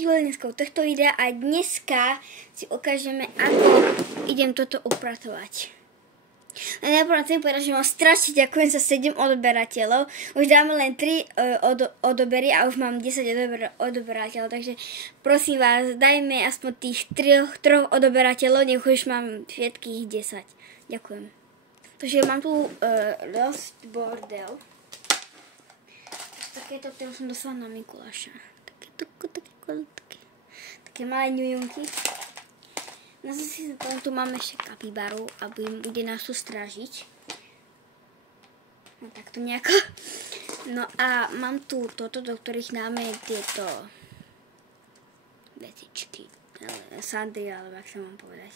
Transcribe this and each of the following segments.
videli dneska u tohto videa a dneska si ukážeme, ako idem toto upratovať. Len najprv chcem povedať, že mám strašne ďakujem za 7 odberateľov. Už dáme len 3 odobery a už mám 10 odberateľov, takže prosím vás, dajme aspoň tých 3 odberateľov, nech už mám všetkých 10. Ďakujem. Takže mám tu Lost Bordel. Takéto, ktoré som dostala na Mikuláša. Také malé ňujunky. Na zase tu máme ešte kapibaru a bude nás tu strážiť. No takto nejako. No a mám tu toto, do ktorých dáme tieto vecičky. Sandry, alebo ak sa mám povedať.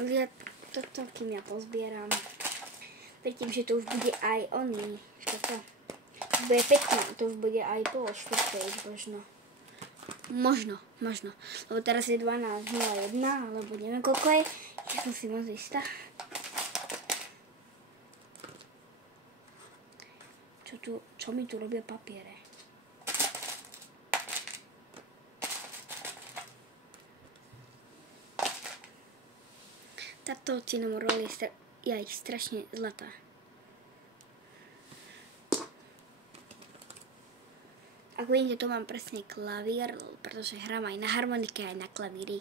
Ja toto, kým ja pozbieram. Predtým, že to už bude aj oný. Toto bude pekné, to už bude aj po 4. Možno. Lebo teraz je 12:01, alebo neviem koľko je. Ja som si moc istá. Čo mi tu robia papiere? Táto cinnamoroll je aj strašne zlatá. Ako vidíte, to mám presne klavír, pretože hrám aj na harmonike, aj na klavíri.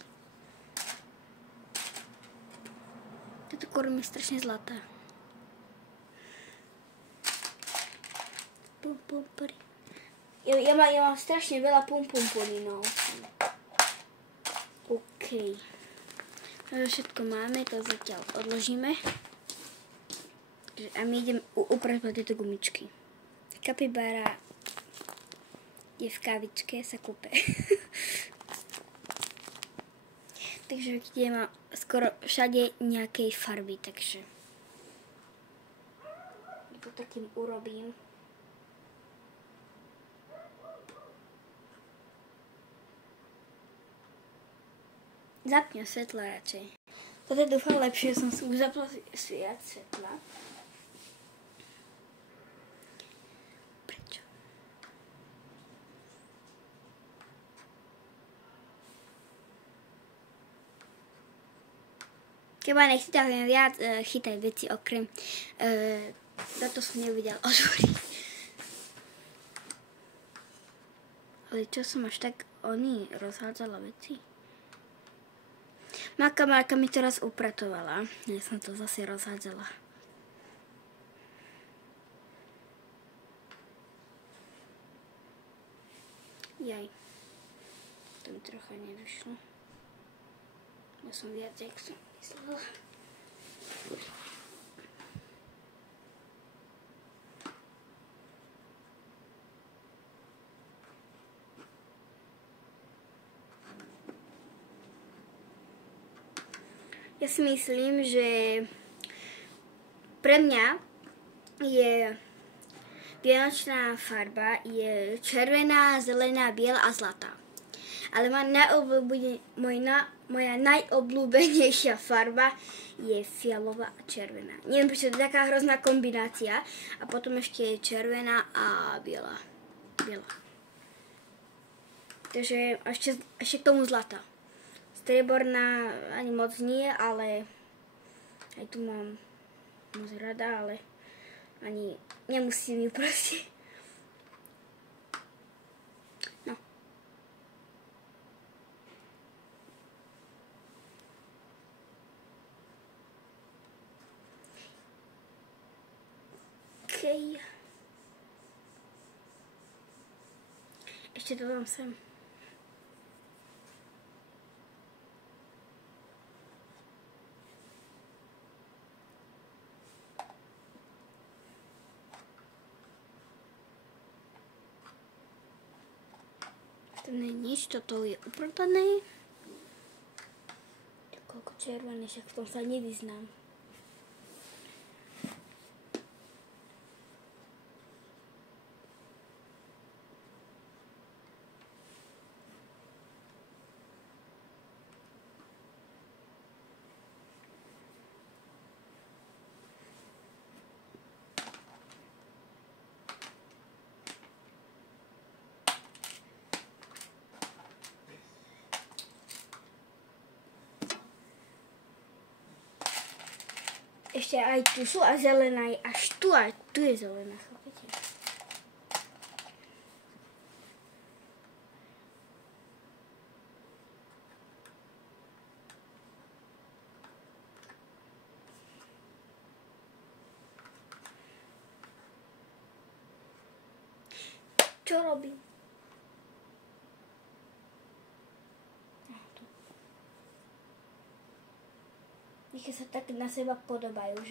Táto koruna je strašne zlatá. Ja mám strašne veľa pum-pum-puninov. OK. Takže všetko máme, to zatiaľ odložíme. A my ideme upratovať tieto gumičky. Kapibara je v kávičke, sa kúpe. Takže vidíte, mám skoro všade nejakej farby, takže to takým urobím. Zapnem svetla radšej. Toto dúfam lepšie, som si už zapla viac svetla. Prečo? Keba nechcete viac chytať veci okrem toto som nevedel otvoriť. Ale čo som až tak rozhádzala veci? Má kamarka mi to raz upratovala. Ja som to zase rozhádzala. Jaj. To mi trocha nevyšlo. Ja som viac, jak som myslela. Ja si myslím, že pre mňa je vianočná farba je červená, zelená, biela a zlatá. Ale moja najobľúbenejšia farba je fialová a červená. Neviem, prečo to je taká hrozná kombinácia. A potom ešte je červená a biela. Takže ešte k tomu zlatá. Strieborná ani moc nie, ale aj tu mám moc rada, ale ani nemusím ju proste. No. OK. Ešte to dám sem. To nie je nič, toto je upratané. Koľko červené, však v tom sa nevyznám. ešte aj tu sú a zelená je až tu a tu je zelená, chápete? Čo robím? Keď sa tak na seba podobajú,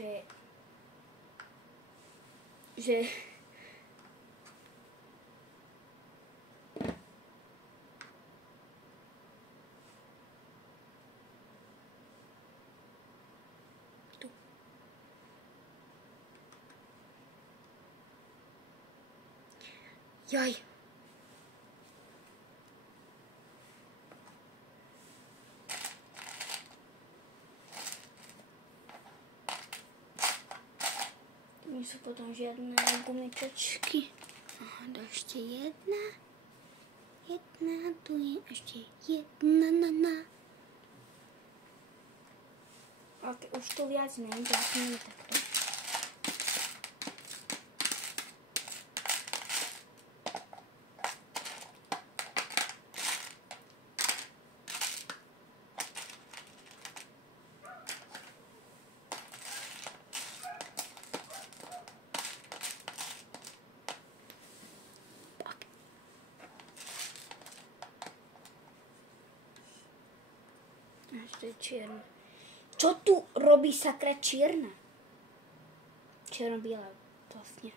že tu. Jaj. Nie sú potom žiadne gumičočky. Aha, ešte jedna. Jedna, tu je ešte jedna, Ok, už tu viac není, zapneme takto. To je čierna. Čo tu robí sakra čierna? Čierno-biela vlastne.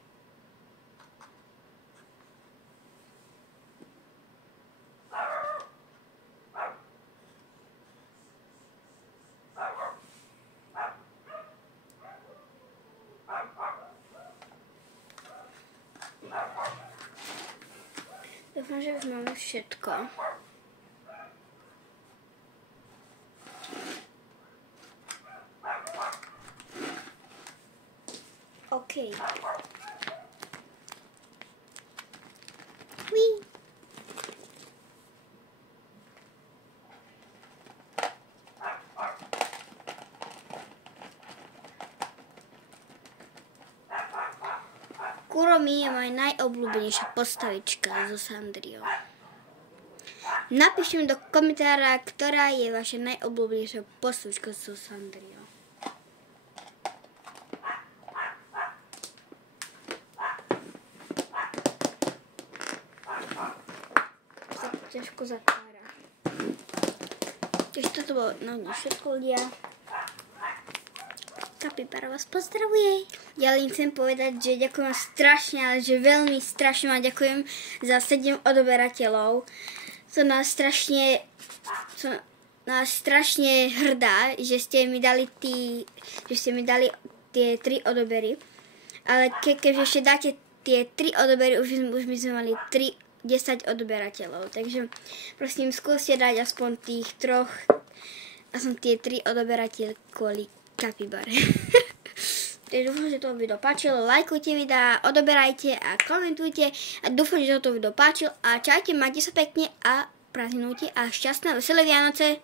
Dúfam, že už máme všetko. OK. Kuromi je moja najobľúbenejšia postavička zo Sanrio. Napíšte mi do komentára, ktorá je vaša najobľúbenejšia postavička zo Sanrio. Ťažko zatvára. Takže toto bolo na dnes všetko, ľudia. Kapibara vás pozdravuje. Ja len chcem povedať, že ďakujem vám strašne, ale že veľmi strašne vám ďakujem za 7 odoberateľov. Som na strašne hrdá, že ste mi dali tie 3 odobery. Ale keďže ešte dáte tie 3 odobery, už by sme mali 10 odoberateľov. Takže prosím, skúste dať aspoň tých 3 a som tie 3 odoberateľ kvôli kapibare. Takže dúfam, že to video páčilo. Lajkujte videa, odoberajte a komentujte. A dúfam, že toto video páčilo. A čaute, majte sa pekne a prázdninujte a šťastné veselé Vianoce.